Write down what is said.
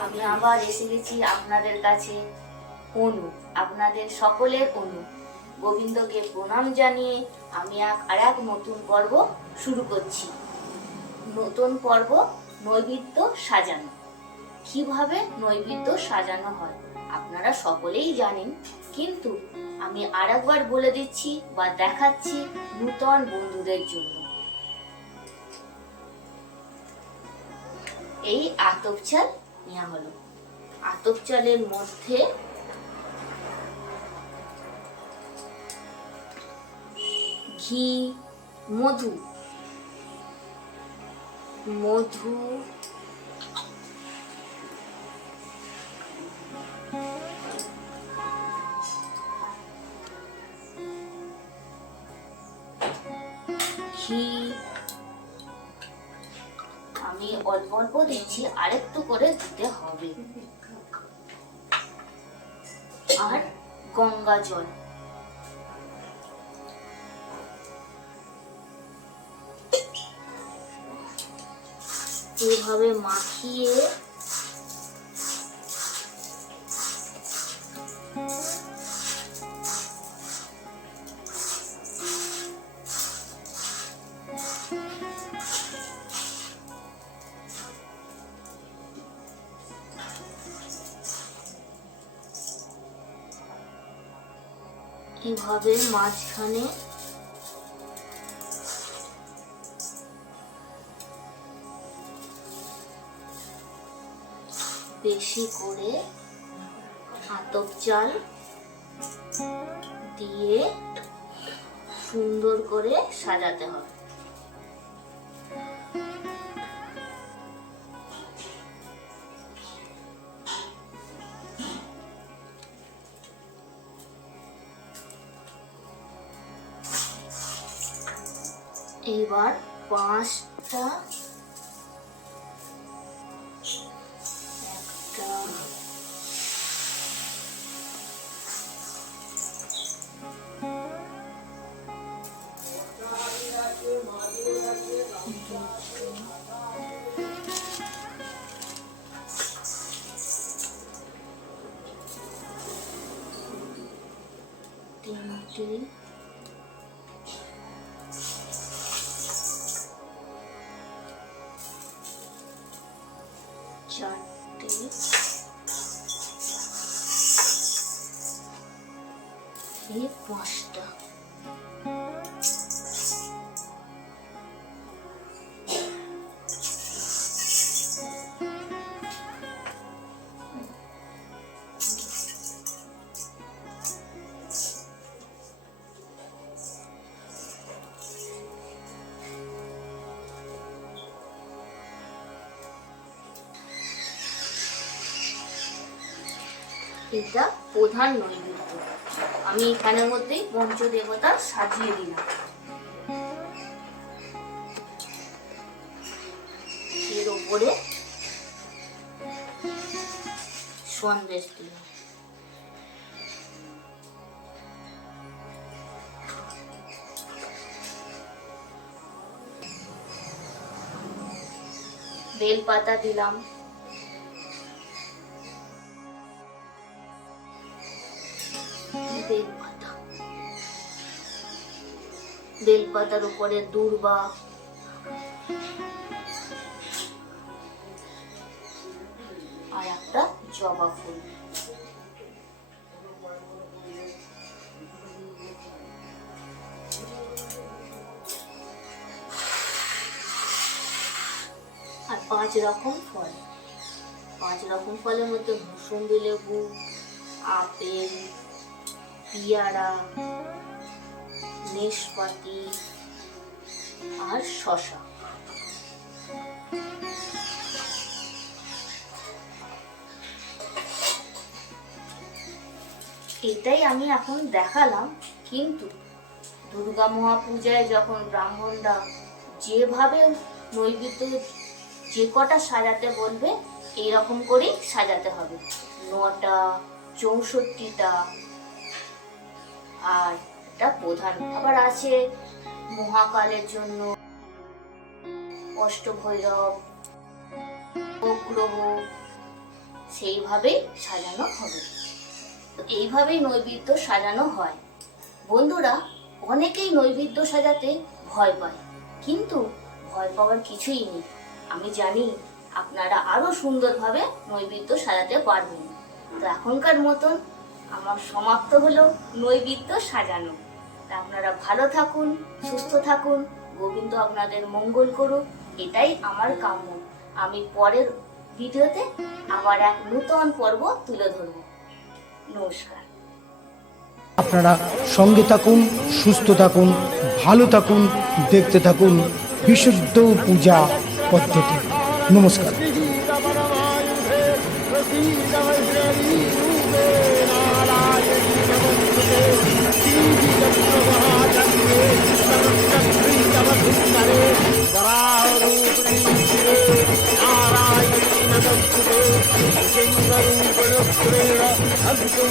আমি আবার এসে গেছি আপনাদের কাছে অনু, আপনাদের সকলের অনু। গোবিন্দকে প্রণাম জানিয়ে আমি আর এক নতুন পর্ব শুরু করছি। নতুন পর্ব নৈবেদ্য সাজানো। কীভাবে নৈবেদ্য সাজানো হয় আপনারা সকলেই জানেন, কিন্তু আমি আরেকবার বলে দিচ্ছি বা দেখাচ্ছি নূতন বন্ধুদের জন্য। এই আতপ চাল নেওয়া হলো। আতপ চালের মধ্যে ঘি, মধু মধু। আমি অল্প অল্প দিচ্ছি আরেকটু করে দিতে হবে। আর গঙ্গা জল। এইভাবে মাখিয়ে এভাবে মাঝখানে বেশি করে আতপ চাল দিয়ে সুন্দর করে সাজাতে হবে। এবার পাঁচটা তিনটে চারটে পাঁচটা। এটা প্রধান নৈবেদ্য। আমি এখানের মধ্যেই পঞ্চদেবতা সাজিয়ে দিলাম। এর উপরে সন্দেশ দিলাম। বেলপাতা দিলাম। বেলপাতা। বেলপাতার উপরে দূর্বা। আর একটা জবা ফুল। আর পাঁচ রকম ফল। পাঁচ রকম ফলের মধ্যে মুসম্বি লেবু, আপেল পিয়ারা নেশপাতি আর শশা। এটাই আমি এখন দেখালাম, কিন্তু দুর্গা মহাপূজায় যখন ব্রাহ্মণরা যেভাবে নৈবেদ্য যে কটা সাজাতে বলবে, এইরকম করেই সাজাতে হবে। নটা, চৌষট্টিটা আর এটা প্রধান আবার আছে মহাকালের জন্য। অষ্টভৈরব, উপগ্রহ, সেইভাবেই সাজানো হবে। এইভাবেই নৈবেদ্য সাজানো হয়। বন্ধুরা, অনেকেই নৈবেদ্য সাজাতে ভয় পায়, কিন্তু ভয় পাওয়ার কিছুই নেই। আমি জানি আপনারা আরও সুন্দরভাবে নৈবেদ্য সাজাতে পারবেন। তো এখনকার মতন আমার সমাপ্ত হলো নৈবেদ্য সাজানো। তা আপনারা ভালো থাকুন, সুস্থ থাকুন, গোবিন্দ আপনাদের মঙ্গল করুক, এটাই আমার কাম্য। আমি পরের ভিডিওতে আবার এক নূতন পর্ব তুলে ধরবো। নমস্কার। আপনারা সঙ্গে থাকুন, সুস্থ থাকুন, ভালো থাকুন, দেখতে থাকুন বিশুদ্ধ পূজা পদ্ধতি। নমস্কার।